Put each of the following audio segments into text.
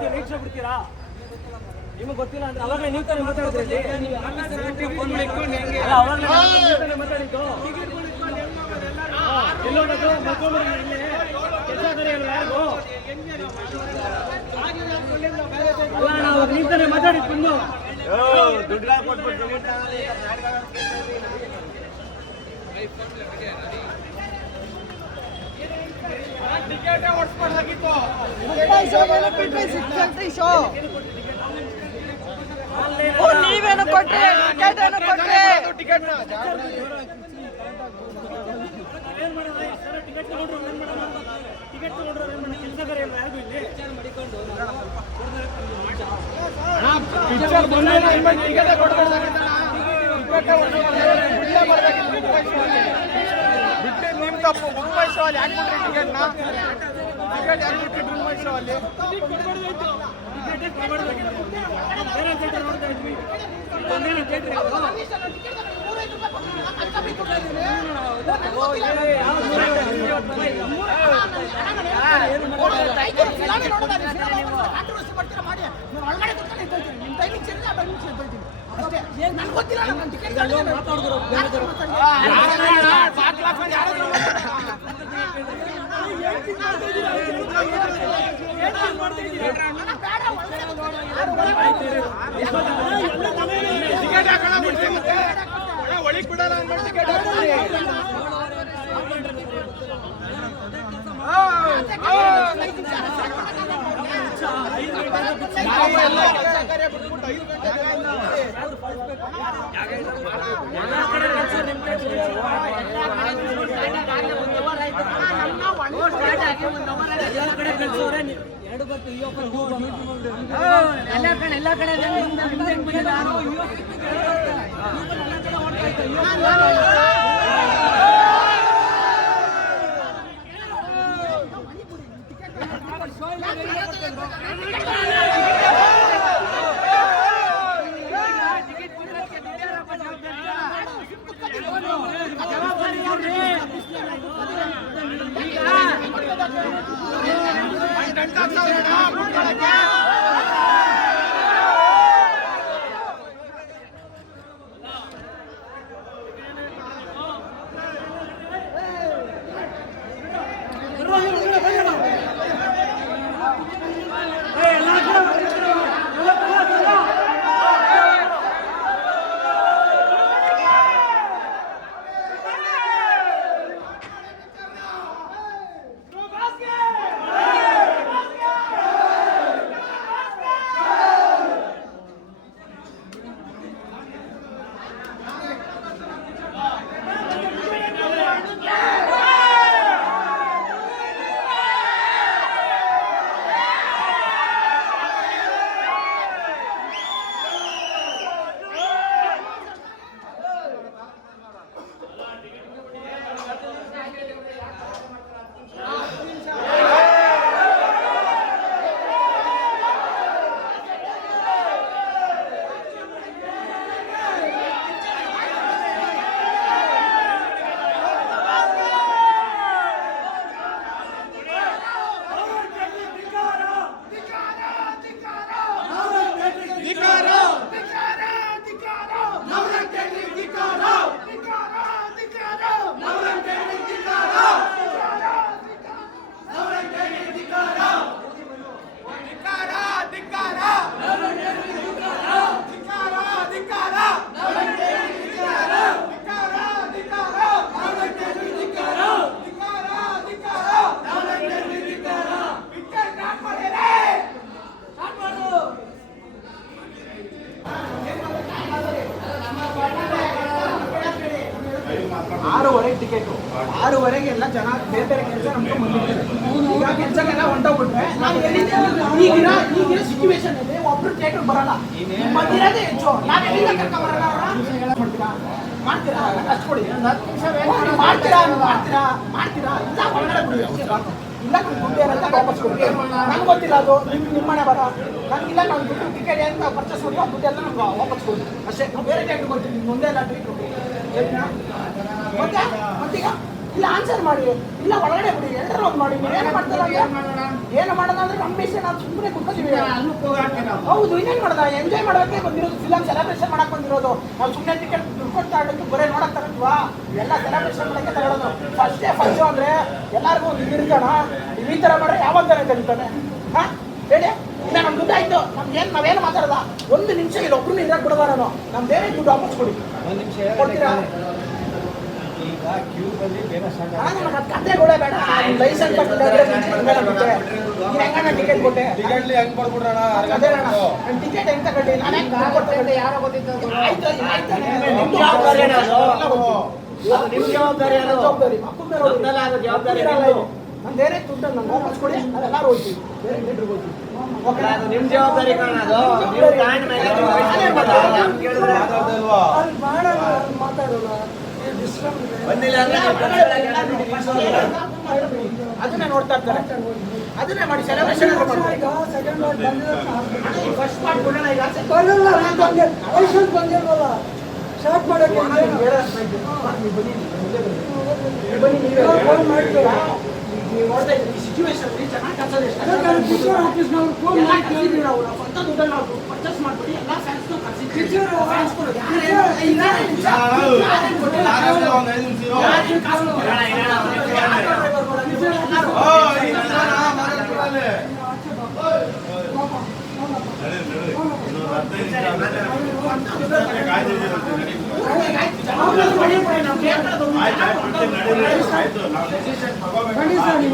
ನಿರೀಕ್ಷೆ ಬಿಡ್ತೀರಾ? ನಿಮಗೆ ಗೊತ್ತಿಲ್ಲ ಅಂದ್ರೆ ಅವಾಗಲೇ ನೀವು ತಾನೇ ಮಾತಾಡಿದ್ರಿ. ಅವಾಗಲೇ ಮಾತಾಡಿದ್ದು ಎಲ್ಲೋದು ಮತ್ತೊಮ್ಮೆ ಯಾರಿಗೂ ಅಲ್ಲ, ನಾವು ನೀವು ತಾನೇ ಮಾತಾಡಿದ್ದು. ದುಡ್ಡು ಕೊಟ್ಬಿಟ್ಟು ಟಿಕೆಟ್ ಓಡಿಸ್ಕೊಡ್ಲಾಗಿತ್ತು. ನೀವೇನು ಕೊಟ್ರಿ? ಟಿಕೆಟ್ ಏನ್ ಮಾಡೋದು ಸರ್? ಟಿಕೆಟ್ ತಗೊಂಡ್ರು ಏನ್ ಮಾಡೋದು? ಟಿಕೆಟ್ ತಗೊಂಡ್ರು ಏನ್ ಮಾಡೋದು? ಕೆಲಸಗಾರ ಇಲ್ಲ ಯಾರಿಗೂ ಇಲ್ಲಿ ಪಿಕ್ಚರ್ ಬಂದಿಲ್ಲ. ಟಿಕೆಟ್ ಕೊಡ್ಬೇಕಾಗಿತ್ತಲ್ಲ. ಬಿಟ್ಟು ನಿಮ್ ತಪ್ಪು. ಮುಂಬೈಸಲ್ಲಿ ಯಾಕೆ ಕೊಟ್ರಿ ಟಿಕೆಟ್ನ? ಟಿಕೆಟ್ ಯಾಕೆ ಬಿಟ್ಟಿದ್ರು ಮುಂಬೈಸಲ್ಲಿ? ನೋಡ್ತಾ ಇದ್ವಿ. ಒಂದೇನು ಥಿಯೇಟ್ರಿ ಟಿಕೆಟ್ ಹಾಕೋಣ ಬಿಡ್ತೀವಿ. ಮತ್ತೆ ಒಳಗೆ ಬಿಡಲ್ಲ ಅಂದ್ಬಿಟ್ಟು ಟಿಕೆಟ್ ಹಾಕ್ತೀವಿ. ಎಲ್ಲ ಕಡೆ ಟಿಕೆಟ್ 6:30ಗೆ ಎಲ್ಲ ಜನ ಬೇರೆ ಬೇರೆ ಕೆಲಸ ನಮ್ಗೆ ಬಂದಿರ್ತಾರೆ. ಈಗ ಕೆಲಸಕ್ಕೆಲ್ಲ ಹೊಂಟೋಗ್ಬಿಟ್ರೆ ನಾವು ಈಗಿನ ಸಿಚುವೇಶನ್ ಇದೆ. ಒಬ್ರು ಥಿಯೇಟರ್ ಬರಲ್ಲ, ಬಂದಿರೋದೇ ಹೆಚ್ಚು. ನಾವು ಎಲ್ಲಿಂದ ಕರ್ಕೊಂಡ್ ಬರಲ್ಲ? ಮಾಡ್ತೀರಾ ಅಷ್ಟು ಕೊಡಿ, ಮಾಡ್ತೀರಾ ಮಾಡ್ತೀರಾ ಇಲ್ಲ ಹೊರಗಡೆ ಬಿಡಿ. ಇಲ್ಲ ನಮ್ಗೆ ದುಡ್ಡು ಏನಂತ ವಾಪಸ್ ಕೊಡಿ. ನಂಗೆ ಗೊತ್ತಿಲ್ಲ, ಅದು ನಿಮ್ಮನೆ ಬರ ನಂಗಿಲ್ಲ. ನಾನು ದುಡ್ಡು ಟಿಕೆಟ್ ಏನು ಪರ್ಚೇಸ್ ಮಾಡಿ ದುಡ್ಡು ಎಲ್ಲ ನಮ್ಗೆ ವಾಪಸ್ ಕೊಡಿ ಅಷ್ಟೇ. ನಾವು ಬೇರೆ ಥಿಯೇಟರ್ ಕೊಡ್ತೀವಿ, ಮುಂದೆ ಎಲ್ಲ ಟ್ರೀಟ್ ಮತ್ತೆ ಮತ್ತೀಗ ಇಲ್ಲ ಆನ್ಸರ್ ಮಾಡಿ, ಇಲ್ಲ ಒಳಗಡೆ ಬಿಡಿ, ಎಲ್ಲರೂ ಒಂದು ಮಾಡಿ. ನೀವೇನು ಮಾಡ್ತಾರೆ ಏನು ಮಾಡೋಣ ಅಂದ್ರೆ ನಮ್ಮ ವಿಷಯ ನಾವು ಸುಮ್ಮನೆ ಕುತ್ಕೊತೀವಿ. ಹೌದು, ಇನ್ನೇನು ಮಾಡೋಣ? ಎಂಜಾಯ್ ಮಾಡೋಕ್ಕೆ ಬಂದಿರೋದು, ಫಿಲಮ್ ಸೆಲೆಬ್ರೇಷನ್ ಮಾಡಕ್ಕೆ ಬಂದಿರೋದು. ನಾವು ಸುಮ್ಮನೆ ಟಿಕೆಟ್ ದುಡ್ಡು ತಗೊಳ್ಳೋಕ್ಕೆ ಬರೀ ನೋಡಕ್ಕೆ ತಗೊಂಡ್ವಾ? ಎಲ್ಲ ಸೆಲೆಬ್ರೇಷನ್ ಮಾಡೋಕ್ಕೆ ತಗೊಳ್ಳೋದು. ಫಸ್ಟ್ ಅಂದರೆ ಎಲ್ಲರಿಗೂ ಒಂದು ಇರ್ಕೋಣ. ಈ ಥರ ಮಾಡ್ರೆ ಯಾವಂತಾನೆ ಕಲಿತಾನೆ? ಹಾಂ ಹೇಳಿ. ಇಲ್ಲ ನಮ್ಮ ದುಡ್ಡು ಆಯಿತು, ನಾವೇನು ಮಾತಾಡೋದ? ಒಂದು ನಿಮಿಷ ಇಲ್ಲ, ಒಬ್ಬರು ಇರಕ್ಕೆ ಬಿಡಬಾರ. ನಮ್ದೇನೇ ದುಡ್ಡು ವಾಪಸ್ ಕೊಡಿ. ಕೊಡ್ತೀರಾ? ಕಥೆಗಳೇ ಬೇಡ. ಲೈಸೆನ್ಸ್ ಟಿಕೆಟ್ ಕೊಟ್ಟೆ, ಟಿಕೆಟ್ ಹೆಂಗ್ ತಗೊಂಡು ನಾನು ಹೆಂಗ್ ಯಾರೋ ಗೊತ್ತಿತ್ತು. ಜವಾಬ್ದಾರಿ ನಂದೇನೇ ದುಡ್ಡು ನಂಗೆ ವಾಪಸ್ ಕೊಡಿ, ನಾವೆಲ್ಲರೂ ಹೋಗ್ತೀವಿ. ಬೇರೆ ಲೀಟ್ರಿಗೆ ಹೋಗ್ತೀವಿ. ನಿಮ್ ಜವಾಬ್ದಾರಿ ಮಾತಾಡೋಣ. ಅದನ್ನೇ ನೋಡ್ತಾ ಇರ್ತಾರೆ, ಅದನ್ನೇ ಮಾಡಿ ಸೆಲೆಬ್ರೇಷನ್. ಫಸ್ಟ್ ಪಾರ್ಟ್ ಕೊಡೋಣ. ಈಗ ಸ್ಟಾರ್ಟ್ ಮಾಡೋಕ್ಕೆ ನೀವು ನೋಡ್ತಾ ಇದ್ದೀವಿ ಸಿಚುವೇಶನ್ ಚೆನ್ನಾಗಿ ಕಲ್ಸೋದು. ಸ್ವಂತ ದುಡ್ಡಲ್ಲಿ ನಾವು ಪರ್ಚೇಸ್ ಮಾಡ್ಬಿಟ್ಟು ಎಲ್ಲ ಫ್ಯಾನ್ಸ್ನು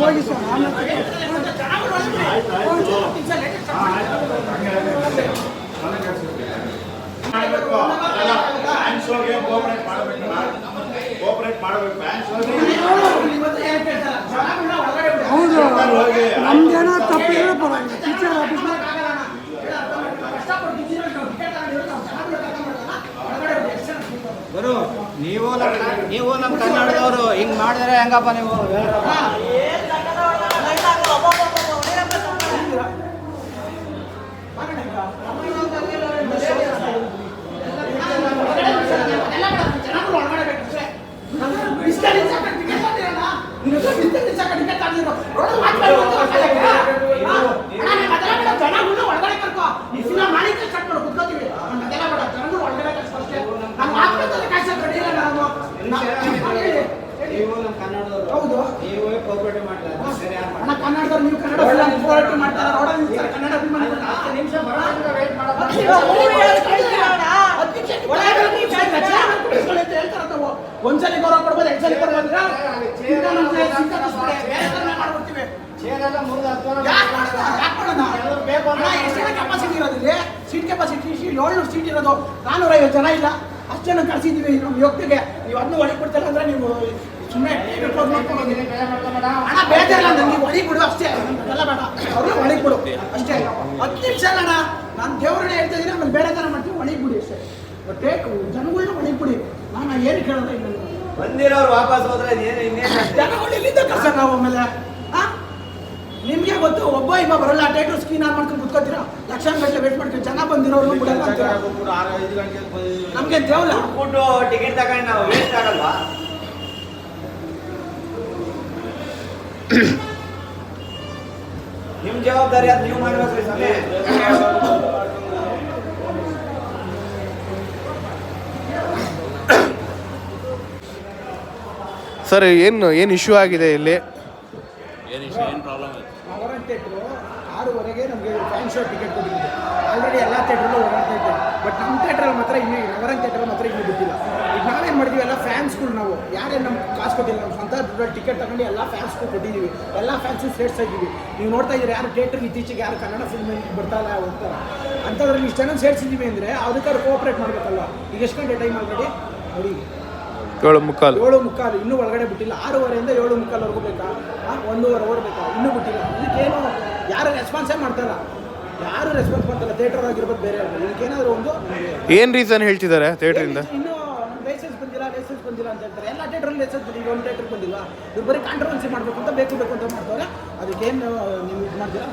ಹೋಗಿ ಸರ್. ಹೌದು, ನಮ್ದೇನೋ ತಪ್ಪಿದ್ರೆ ಪರವಾಗಿಲ್ಲ. ಟೀಚರ್ ಆಫೀಸ್ ಗುರು, ನೀವು ನಮ್ಮ ಕನ್ನಡದವರು ಹಿಂಗ್ ಮಾಡಿದ್ರೆ ಹೆಂಗಪ್ಪ ನೀವು? ಕನ್ನಡದವ್ರು ನೀವು ಕನ್ನಡ ಹೋರಾಟ ಮಾಡ್ತಾರೆ. ಕನ್ನಡ ಒಂದ್ಸಲಿ ಗೌರವ ಕೊಡ್ಬೋದು, ಎರಡ್ಸಲಿ ಕೊಡ್ಬೋದು. ಕೆಪಾಸಿಟಿ ಇರೋದಿಲ್ಲ, ಸೀಟ್ ಕೆಪಾಸಿಟಿ 700 ಸೀಟ್ ಇರೋದು, 450 ಜನ ಇಲ್ಲ. ಅಷ್ಟು ಜನ ಕಳಿಸಿದ್ದೀವಿ ನಮ್ಮ ಯುವಕರಿಗೆ. ನೀವು ಅದನ್ನು ಒಳಗೆ ಕೊಡ್ತಾರೆ ಅಂದ್ರೆ ನೀವು ಸುಮ್ಮನೆ ಹಣ ಬೇಜಾರಲ್ಲ. ನನಗೆ ಒಳಗೆ ಬಿಡು ಅಷ್ಟೇ, ಎಲ್ಲ ಬೇಡ. ಅವ್ರಿಗೆ ಒಳಗೆ ಬಿಡು ಅಷ್ಟೇ. 10 ನಿಮಿಷ ಅಲ್ಲ, ನಾನು ದೇವ್ರನ್ನೇ ಹೇಳ್ತಾ ಇದ್ದೀನಿ. ಆಮೇಲೆ ಬೇರೆ ಥರ ಮಾಡ್ತೀವಿ, ಒಳಗೆ ಬಿಡಿ ಅಷ್ಟೇ. ಬೇಕು ಜನಗಳನ್ನ ಒಳಗೆ ಬಿಡಿ. ನಾನು ಏನು ಕೇಳೋದ ಇಲ್ಲ. ಬಂದಿರೋರು ವಾಪಸ್ ಹೋದ್ರೆ ಜನಗಳು ಇಲ್ಲಿಂದ ಕಳ್ಸೋಣ ನಾವು. ಆಮೇಲೆ ನಿಮ್ಗೆ ಗೊತ್ತು, ಒಬ್ಬ ಇಬ್ಬ ಬರಲ್ಲ. ಥಿಯೇಟರ್ ಸ್ಕ್ರೀನ್ ಆನ್ ಮಾಡ್ಕೊಂಡು ಕುತ್ಕೋತೀರಾ, ಲಕ್ಷಾಂಗಟ್ಟಲೆ ವೇಟ್ ಮಾಡ್ತೀವಿ. ಜನ ಬಂದಿರೋರು ಬಿಡಲ್ಲ ಅಂತೀರಾ. ನಮ್ಗೆ ದೇವಲ್ಲ ಕೊಟ್ಟು ಟಿಕೆಟ್ ತಗೊಂಡು ನಾವು ವೇಸ್ಟ್ ಆಗಲ್ವಾ? ನಿಮ್ ಜವಾಬ್ದಾರಿ ಅದು ನೀವು ಮಾಡ್ಬೇಕ್ರಿ ಸ್ವಾಮಿ. ಸರ್ ಏನು ಇಶ್ಯೂ ಆಗಿದೆ ಇಲ್ಲಿ? ನವರನ್ ಥಿಯೇಟ್ರು 6:30ಗೆ ನಮಗೆ ಫ್ಯಾನ್ ಶೋ ಟಿಕೆಟ್ ಕೊಟ್ಟಿದ್ದೀವಿ. ಆಲ್ರೆಡಿ ಎಲ್ಲ ಥಿಯೇಟ್ರಲ್ಲೂ ಓಡಾಡ್ತಾ ಇದ್ದೆ. ಬಟ್ ನಮ್ಮ ಥಿಯೇಟ್ರಲ್ಲಿ ಮಾತ್ರ ಇನ್ನೂ ನವರನ್ ಥಿಯೇಟ್ರಲ್ಲಿ ಮಾತ್ರ ಇನ್ನೂ ಬಿಟ್ಟಿಲ್ಲ. ಈಗ ನಾವೇನು ಮಾಡಿದ್ವಿ, ಎಲ್ಲ ಫ್ಯಾನ್ಸ್ಗಳು ನಾವು ಯಾರೇನು ನಮ್ಗೆ ಕಾಸು ಕೊಟ್ಟಿಲ್ಲ, ನಮ್ಮ ಸ್ವಂತ ದುಡ್ಡಲ್ಲಿ ಟಿಕೆಟ್ ತಗೊಂಡು ಎಲ್ಲ ಫ್ಯಾನ್ಸ್ಗೂ ಕೊಟ್ಟಿದ್ದೀವಿ. ಎಲ್ಲ ಫ್ಯಾನ್ಸು ಸೇರ್ಸ್ತಾ ಇದ್ದೀವಿ. ನೀವು ನೋಡ್ತಾ ಇದ್ದೀರಿ, ಯಾರು ಥಿಯೇಟ್ರಿಗೆ ಇತ್ತೀಚೆಗೆ ಯಾರು ಕನ್ನಡ ಫಿಲ್ಮ್ ಬರ್ತಾ ಇಲ್ಲ ಹೋಗ್ತಾರೆ ಅಂಥದ್ರಲ್ಲಿ ಇಷ್ಟು ಜನ ಸೇರಿಸಿದ್ದೀವಿ ಅಂದರೆ ಅದಕ್ಕಾದ್ರು ಕೋಆಪ್ರೇಟ್ ಮಾಡಬೇಕಲ್ವ. ಈಗ ಎಷ್ಟು ಗಂಟೆ ಟೈಮ್ ಆಲ್ರೆಡಿ ನೋಡಿ? 7:15. ಇನ್ನೂ ಒಳಗಡೆ ಬಿಟ್ಟಿಲ್ಲ. 6:30ಯಿಂದ 7:15ವರೆಗೂ ಬೇಕಾ? 1:30 ಅವರ್ ಬೇಕಾ? ಇನ್ನೂ ಬಿಟ್ಟಿಲ್ಲ. ಇದಕ್ಕೇನು ಯಾರು ರೆಸ್ಪಾನ್ಸೇ ಮಾಡ್ತಾಯಿಲ್ಲ. ಯಾರು ರೆಸ್ಪಾನ್ಸ್ ಮಾಡ್ತಾಯಿಲ್ಲ. ಥಿಯೇಟರ್ ಆಗಿರ್ಬೋದು, ಬೇರೆ ಇದಕ್ಕೇನಾದರೂ ಒಂದು ಏನು ರೀಸನ್ ಹೇಳ್ತಿದ್ದಾರೆ ಥಿಯೇಟ್ರಿಂದ? ಇನ್ನೂ ಲೈಸೆನ್ಸ್ ಬಂದಿಲ್ಲ ಅಂತ ಹೇಳ್ತಾರೆ. ಎಲ್ಲ ಥಿಯೇಟ್ರಲ್ಲಿ ಲೈಸೆನ್ಸ್ ಬಂದಿಲ್ಲ, ಒಂದು ಥಿಯೇಟ್ರಿಗೆ ಬಂದಿಲ್ಲ. ಇವ್ರು ಬರೀ ಕಾಂಟ್ರವರ್ಸಿ ಮಾಡಬೇಕು ಅಂತ ಬೇಕು ಅಂತ ಮಾಡ್ತಾರೆ. ಅದಕ್ಕೇನು ನೀವು ಇದು ಮಾಡ್ತೀರಾ?